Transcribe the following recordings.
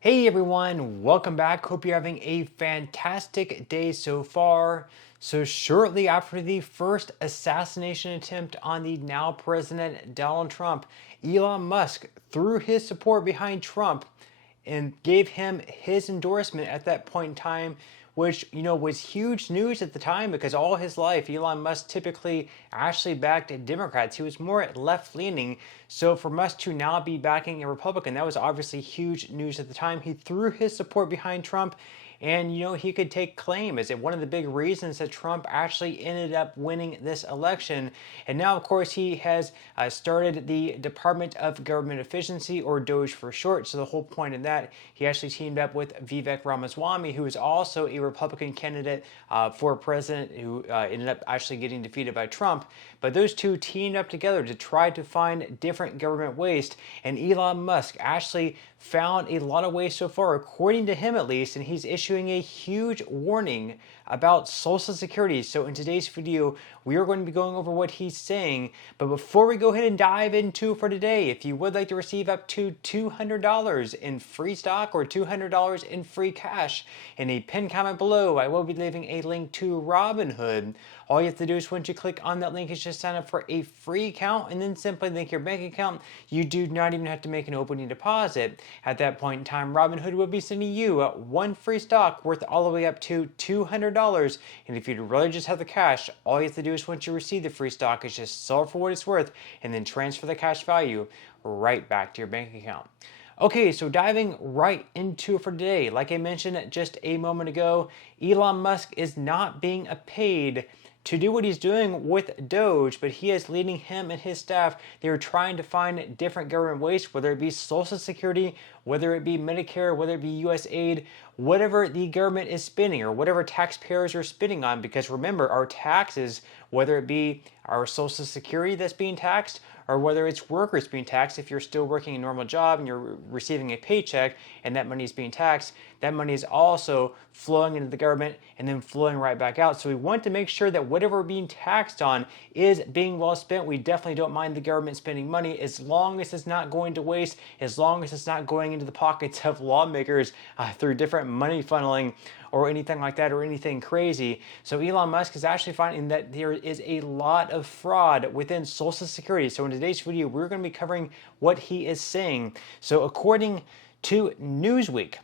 Hey everyone, welcome back. Hope you're having a fantastic day so far. So, shortly after the first assassination attempt on the now president Donald Trump, Elon Musk threw his support behind Trump and gave him his endorsement at that point in time, which was huge news at the time because all his life Elon Musk typically actually backed Democrats. He was more left leaning. So for Musk to now be backing a Republican, that was obviously huge news at the time. He threw his support behind Trump. And he could take claim as one of the big reasons that Trump actually ended up winning this election. And now, of course, he has started the Department of Government Efficiency, or DOGE for short. So the whole point of that, he actually teamed up with Vivek Ramaswamy, who is also a Republican candidate for president, who ended up actually getting defeated by Trump. But those two teamed up together to try to find different government waste. And Elon Musk actually found a lot of ways so far, according to him at least, and he's issuing a huge warning about Social Security. So in today's video, we are going to be going over what he's saying. But before we go ahead and dive into for today, if you would like to receive up to $200 in free stock or $200 in free cash, in a pinned comment below, I will be leaving a link to Robinhood. All you have to do is once you click on that link is just sign up for a free account and then simply link your bank account. You do not even have to make an opening deposit. At that point in time, Robinhood will be sending you one free stock worth all the way up to $200. And if you really just have the cash, all you have to do is once you receive the free stock is just sell it for what it's worth and then transfer the cash value right back to your bank account. Okay, so diving right into it for today. Like I mentioned just a moment ago, Elon Musk is not being paid to do what he's doing with DOGE, but he is leading him and his staff. They are trying to find different government waste, whether it be Social Security, whether it be Medicare, whether it be US aid, whatever the government is spending or whatever taxpayers are spending on. Because remember, our taxes, whether it be our Social Security that's being taxed, or whether it's workers being taxed, if you're still working a normal job and you're receiving a paycheck and that money is being taxed, that money is also flowing into the government and then flowing right back out. So we want to make sure that whatever we're being taxed on is being well spent. We definitely don't mind the government spending money as long as it's not going to waste, as long as it's not going into the pockets of lawmakers through different money funneling or anything like that, or anything crazy. So Elon Musk is actually finding that there is a lot of fraud within Social Security. So in today's video, we're going to be covering what he is saying. So according to Newsweek,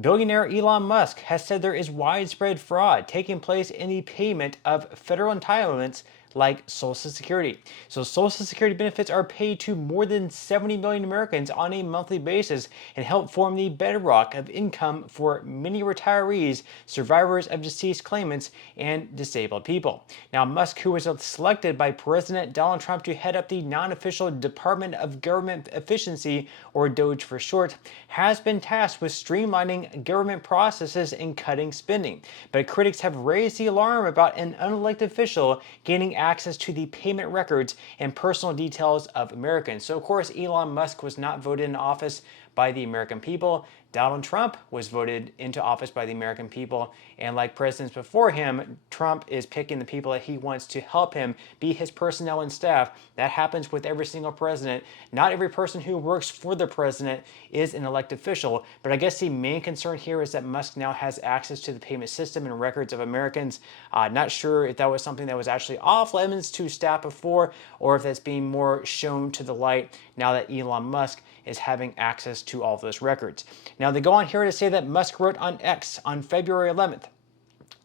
billionaire Elon Musk has said there is widespread fraud taking place in the payment of federal entitlements like Social Security. So Social Security benefits are paid to more than 70 million Americans on a monthly basis and help form the bedrock of income for many retirees, survivors of deceased claimants, and disabled people. Now, Musk, who was selected by President Donald Trump to head up the non-official Department of Government Efficiency, or DOGE for short, has been tasked with streamlining government processes and cutting spending. But critics have raised the alarm about an unelected official gaining access to the payment records and personal details of Americans. So, of course, Elon Musk was not voted into office by the American people. Donald Trump was voted into office by the American people. And like presidents before him, Trump is picking the people that he wants to help him be his personnel and staff. That happens with every single president. Not every person who works for the president is an elected official. But I guess the main concern here is that Musk now has access to the payment system and records of Americans. Not sure if that was something that was actually off limits to staff before, or if that's being more shown to the light now that Elon Musk is having access to all of those records. Now, they go on here to say that Musk wrote on X on February 11th,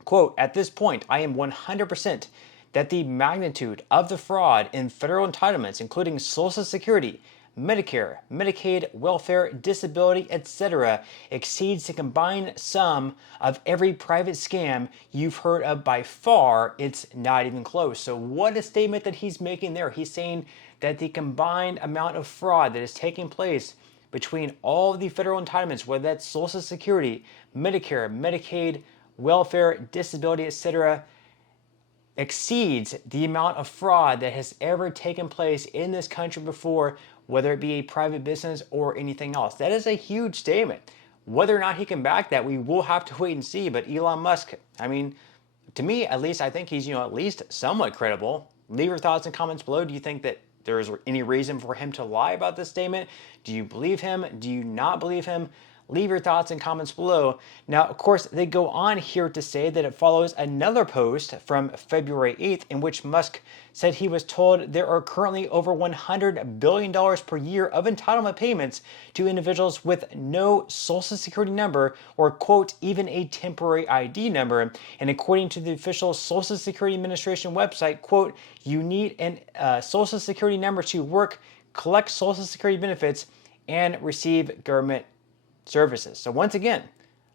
quote, "At this point, I am 100% that the magnitude of the fraud in federal entitlements, including Social Security, Medicare, Medicaid, welfare, disability, etc., exceeds the combined sum of every private scam you've heard of by far. It's not even close." So what a statement that he's making there. He's saying that the combined amount of fraud that is taking place between all of the federal entitlements, whether that's Social Security, Medicare, Medicaid, welfare, disability, etc., exceeds the amount of fraud that has ever taken place in this country before, whether it be a private business or anything else. That is a huge statement. Whether or not he can back that, we will have to wait and see. But Elon Musk, I mean, to me, at least, I think he's, at least somewhat credible. Leave your thoughts and comments below. Do you think that there is any reason for him to lie about this statement? Do you believe him? Do you not believe him? Leave your thoughts and comments below. Now, of course, they go on here to say that it follows another post from February 8th in which Musk said he was told there are currently over $100 billion per year of entitlement payments to individuals with no social security number or, quote, even a temporary ID number. And according to the official Social Security Administration website, quote, you need a social security number to work, collect social security benefits, and receive government services. So once again,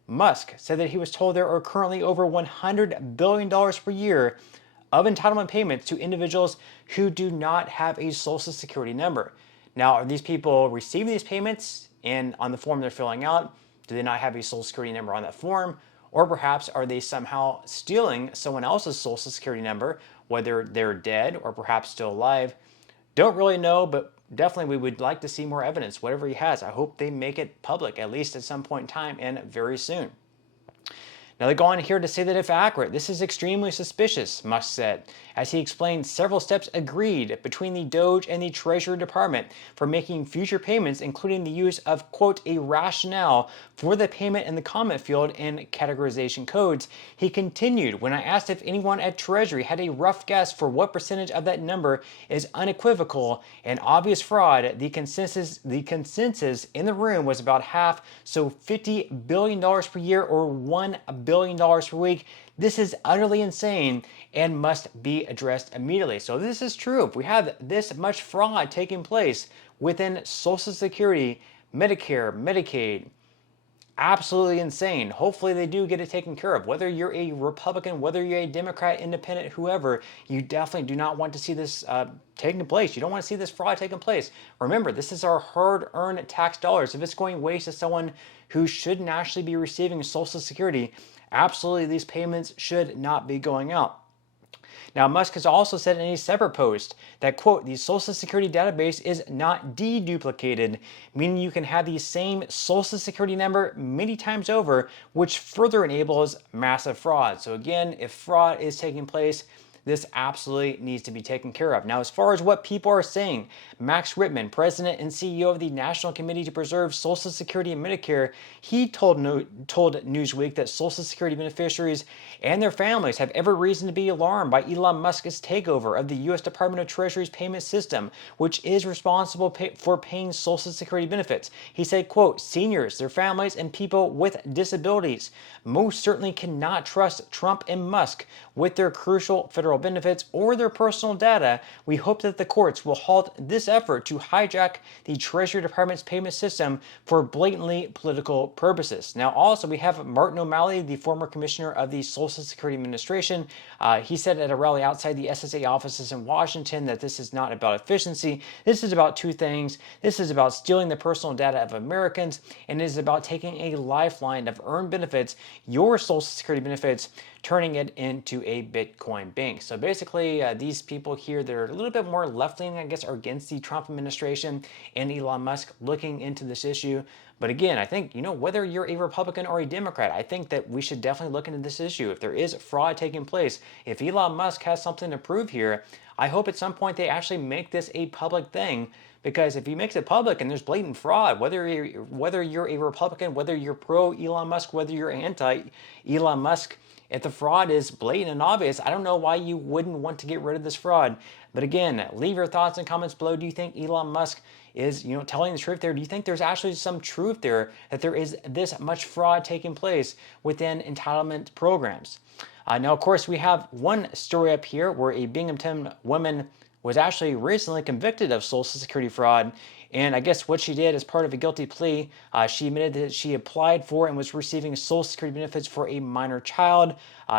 Musk said that he was told there are currently over $100 billion per year of entitlement payments to individuals who do not have a social security number. Now, are these people receiving these payments and on the form they're filling out, do they not have a social security number on that form? Or perhaps are they somehow stealing someone else's social security number, whether they're dead or perhaps still alive? Don't really know, but definitely we would like to see more evidence. Whatever he has, I hope they make it public, at least at some point in time and very soon. Now they go on here to say that if accurate, this is extremely suspicious, Musk said, as he explained several steps agreed between the DOGE and the Treasury Department for making future payments, including the use of, quote, a rationale for the payment in the comment field and categorization codes. He continued, when I asked if anyone at Treasury had a rough guess for what percentage of that number is unequivocal and obvious fraud, the consensus in the room was about half, so $50 billion per year or $1 billion per week. This is utterly insane and must be addressed immediately. So this is true. If we have this much fraud taking place within Social Security, Medicare, Medicaid, absolutely insane. Hopefully they do get it taken care of. Whether you're a Republican, whether you're a Democrat, independent, whoever, you definitely do not want to see this taking place. You don't want to see this fraud taking place. Remember, this is our hard-earned tax dollars. If it's going waste to someone who shouldn't actually be receiving Social Security, absolutely these payments should not be going out. Now, Musk has also said in a separate post that, quote, the Social Security database is not deduplicated, meaning you can have the same Social Security number many times over, which further enables massive fraud. So again, if fraud is taking place, this absolutely needs to be taken care of. Now, as far as what people are saying, Max Rittman, president and CEO of the National Committee to Preserve Social Security and Medicare, he told Newsweek that Social Security beneficiaries and their families have every reason to be alarmed by Elon Musk's takeover of the U.S. Department of Treasury's payment system, which is responsible for paying Social Security benefits. He said, quote, seniors, their families, and people with disabilities most certainly cannot trust Trump and Musk with their crucial federal benefits or their personal data. We hope that the courts will halt this effort to hijack the Treasury Department's payment system for blatantly political purposes. Now, also, we have Martin O'Malley, the former commissioner of the Social Security Administration. He said at a rally outside the SSA offices in Washington that this is not about efficiency. This is about two things. This is about stealing the personal data of Americans, and it is about taking a lifeline of earned benefits, your Social Security benefits, turning it into a Bitcoin bank. So basically, these people here that are a little bit more left-leaning, I guess, are against the Trump administration and Elon Musk looking into this issue. But again, I think, whether you're a Republican or a Democrat, I think that we should definitely look into this issue. If there is fraud taking place, if Elon Musk has something to prove here, I hope at some point they actually make this a public thing. Because if he makes it public and there's blatant fraud, whether you're a Republican, whether you're pro Elon Musk, whether you're anti Elon Musk, if the fraud is blatant and obvious, I don't know why you wouldn't want to get rid of this fraud. But again, leave your thoughts and comments below. Do you think Elon Musk is, telling the truth there? Do you think there's actually some truth there, that there is this much fraud taking place within entitlement programs? Now, of course, we have one story up here where a Binghamton woman was actually recently convicted of Social Security fraud. And I guess what she did as part of a guilty plea, she admitted that she applied for and was receiving Social Security benefits for a minor child.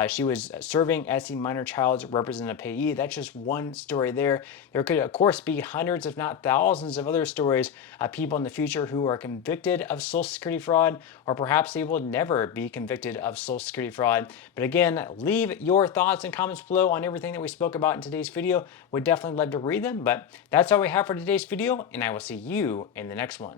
She was serving as the minor child's representative payee. That's just one story there. There could, of course, be hundreds, if not thousands, of other stories of people in the future who are convicted of Social Security fraud, or perhaps they will never be convicted of Social Security fraud. But again, leave your thoughts and comments below on everything that we spoke about in today's video. Would definitely love to read them. But that's all we have for today's video, and I will see you in the next one.